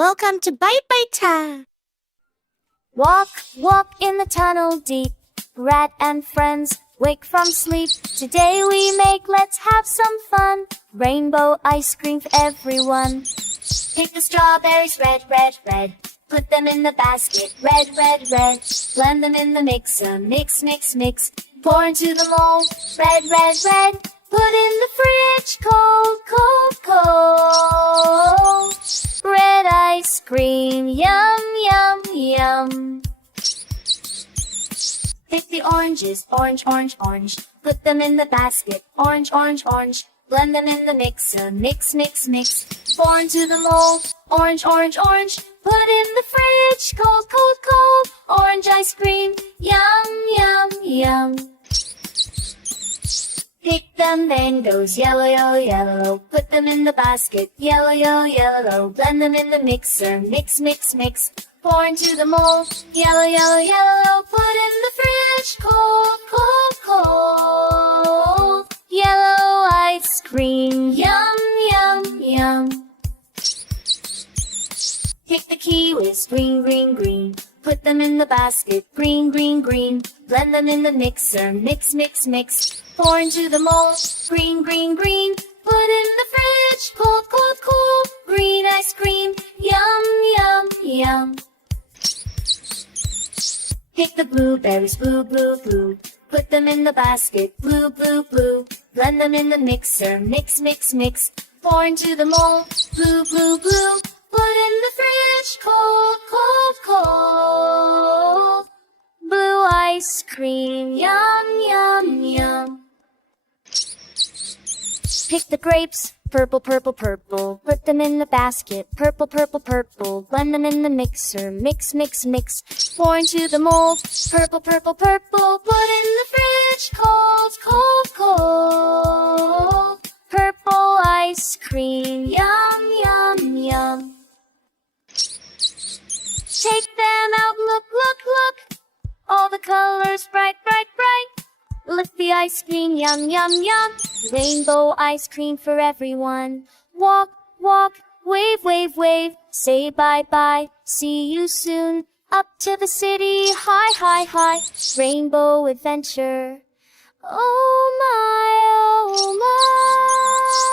Welcome to Bite Bite Time. Walk, walk in the tunnel deep. Rat and friends, wake from sleep. Today we make, let's have some fun. Rainbow ice cream for everyone. Pick the strawberries, red, red, red. Put them in the basket, red, red, red. Blend them in the mixer, mix, mix, mix. Pour into the mold, red, red, red. Put in the fridge, cold, cold, cold. Red ice cream, yum, yum, yum. Pick the oranges, orange, orange, orange. Put them in the basket, orange, orange, orange. Blend them in the mixer, mix, mix, mix. Pour into the mold, orange, orange, orange. Put in the fridge, cold, cold, cold. Orange ice cream, yum, yum, yum. Pick them, then goes yellow, yellow, yellow. Put them in the basket, yellow, yellow, yellow. Blend them in the mixer, mix, mix, mix. Pour into the mold, yellow, yellow, yellow. Put in the fridge, cold, cold, cold. Yellow ice cream, yum, yum, yum. Pick the kiwis, green, green, green. Put them in the basket, green, green, green. Blend them in the mixer, mix, mix, mix. Pour into the mold, green, green, green. Put in the fridge, cold, cold, cold. Green ice cream, yum, yum, yum. Pick the blueberries, blue, blue, blue. Put them in the basket, blue, blue, blue. Blend them in the mixer, mix, mix, mix. Pour into the mold, blue, blue, blue. Put in the fridge, cold, cold, cold. Blue ice cream, yum, yum, yum. Pick the grapes, purple, purple, purple. Put them in the basket, purple, purple, purple. Blend them in the mixer, mix, mix, mix. Pour into the mold, purple, purple, purple. Put in the fridge, cold, cold, cold. Purple ice cream, yum, yum, yum. Take them out, look, look, look. All the colors bright, bright, bright. Lift the ice cream, yum, yum, yum. Rainbow ice cream for everyone. Walk, walk, wave, wave, wave. Say bye-bye, see you soon. Up to the city, hi, hi, hi. Rainbow adventure. Oh my, oh my.